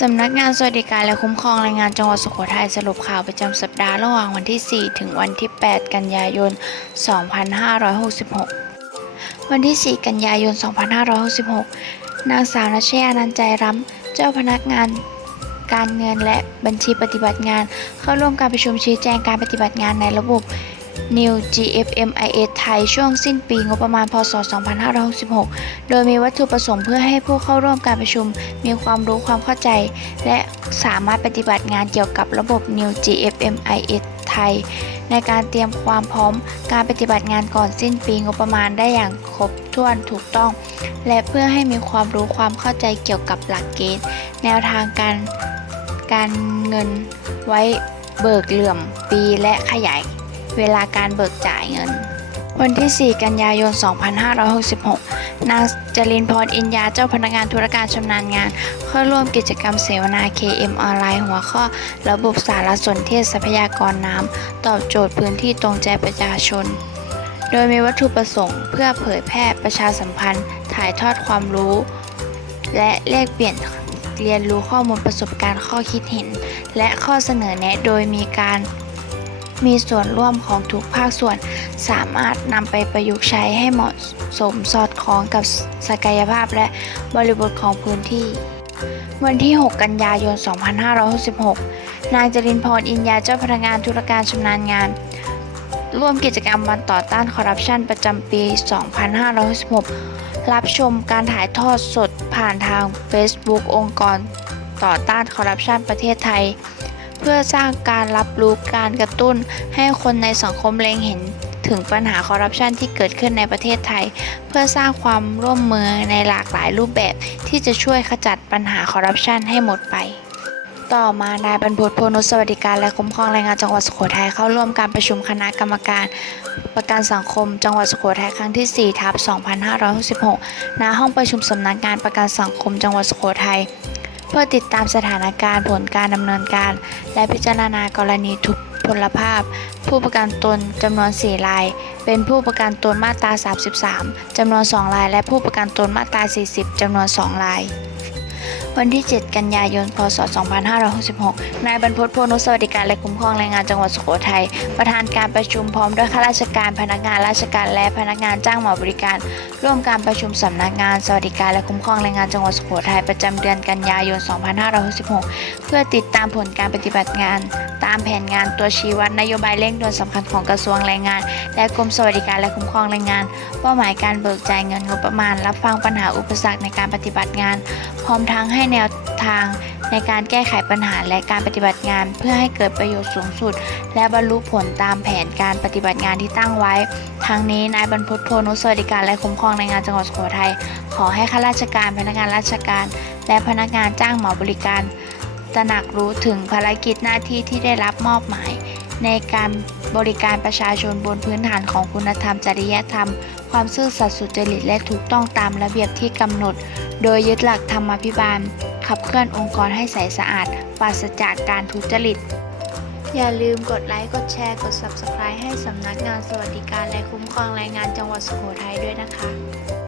สำนักงานสวัสดิการและคุ้มครองแรงงานจังหวัดสุโขทัยสรุปข่าวประจำสัปดาห์ระหว่างวันที่ 4 ถึงวันที่ 8 กันยายน 2566 วันที่ 4 กันยายน 2566 นางสาวนัชยานันใจรำเจ้าพนักงานการเงินและบัญชีปฏิบัติงาน เข้าร่วมการประชุมชี้แจงการปฏิบัติงานในระบบ New GFMIS ไทยช่วงสิ้นปีงบประมาณพศ 2566 โดยมีวัตถุประสงค์เพื่อให้ผู้เข้าร่วมการประชุม มีความรู้ความเข้าใจ และสามารถปฏิบัติงานเกี่ยวกับระบบ New GFMIS ไทย ในการเตรียมความพร้อมการปฏิบัติงานก่อนสิ้นปีงบประมาณได้อย่างครบถ้วนถูกต้อง และเพื่อให้มีความรู้ความเข้าใจเกี่ยวกับหลักเกณฑ์ แนวทางการการเงินไว้เบิกเหลื่อมปีและขยาย เวลาการเบิกจ่ายเงิน วันที่ 4 กันยายน 2566 นางจรินพรอินยาเจ้าพนักงานธุรการชำนาญงานเข้าร่วมกิจกรรมเสวนา KM ออนไลน์หัวข้อ ระบบสารสนเทศทรัพยากรน้ำ ตอบโจทย์พื้นที่ตรงใจประชาชน โดยมีวัตถุประสงค์ เพื่อเผยแพร่ประชาสัมพันธ์ ถ่ายทอดความรู้ และแลกเปลี่ยนเรียนรู้ข้อมูลประสบการณ์ข้อคิดเห็น และข้อเสนอแนะโดยมีการ มีส่วนร่วมของทุกภาคส่วน สามารถนำไปประยุกต์ใช้ให้เหมาะสมสอดคล้องกับศักยภาพและบริบทของพื้นที่ วันที่ 6 กันยายน 2566 นางจรินพรอินยาเจ้าพนักงานธุรการชำนาญงาน ร่วมกิจกรรมวันต่อต้านคอร์รัปชันประจำปี 2566 รับชมการถ่ายทอดสดผ่านทาง Facebook องค์กรต่อต้านคอร์รัปชันประเทศไทย พื่อสร้างการรับรู้การกระตุ้น ให้คนในสังคมเล็งเห็นถึงปัญหาคอร์รัปชันที่เกิดขึ้นในประเทศไทย เพื่อสร้างความร่วมมือในหลากหลายรูปแบบที่จะช่วยขจัดปัญหาคอร์รัปชันให้หมดไป ต่อมานายบรรพตโพนุสวัสดิการและคุ้มครองแรงงานจังหวัดสุโขทัยเข้าร่วมการประชุมคณะกรรมการ ประกันสังคม จังหวัดสุโขทัยครั้งที่4ทับ2566ณห้องประชุมสำนักงานประกันสังคม จังหวัดสุโขทัย พื่อติดตามสถานการณ์ผลการดำเนินการ และพิจารณากรณีทุพพลภาพ ผู้ประกันตนจำนวน 4 ราย เป็นผู้ประกันตนมาตรา 33จำนวน 2 ราย และผู้ประกันตนมาตรา 40จำนวน 2 ราย วันที่ 7 กันยายน พศ 2566 นายบรรพตโพนุสวัสดิการและคุ้มครองแรงงานจังหวัดสุโขทัย ประธานการประชุมพร้อมด้วยข้าราชการพนักงานราชการและพนักงานจ้างหมาบริการ ร่วมการประชุมสำนักงานสวัสดิการและคุ้มครองแรงงานจังหวัดสุโขทัยประจำเดือนกันยายน 2566 เพื่อติดตามผลการปฏิบัติงาน ตามแผนงานตัวชี้วัดนโยบายเร่งด่วนสำคัญของกระทรวงแรงงาน และกรมสวัสดิการและคุ้มครองแรงงาน เป้าหมายการเบิกจ่ายเงินงบประมาณ รับฟังปัญหาอุปสรรคในการปฏิบัติงาน พร้อมทั้งให้แนวทาง ในการแก้ไขปัญหาและการปฏิบัติงาน เพื่อให้เกิดประโยชน์สูงสุด และบรรลุผลตามแผนการปฏิบัติงานที่ตั้งไว้ ทั้งนี้นายบรรพตโพนุสวัสดิการและคุ้มครองแรงงานจังหวัดสุโขทัยขอให้ข้าราชการพนักงานราชการ และพนักงานจ้างเหมาบริการตระหนักรู้ถึงภารกิจหน้าที่ที่ได้รับมอบหมาย ในการบริการประชาชนบนพื้นฐานของคุณธรรมจริยธรรม ความซื่อสัตย์สุจริตและถูกต้องตามระเบียบที่กำหนด โดยยึดหลักธรรมาภิบาล ขับเคลื่อนองค์กรให้ใสสะอาด ปราศจากการทุจริต อย่าลืมกดไลค์ กดแชร์ กด Subscribe ให้สำนักงานสวัสดิการและคุ้มครองแรงงานจังหวัดสุโขทัยด้วยนะคะ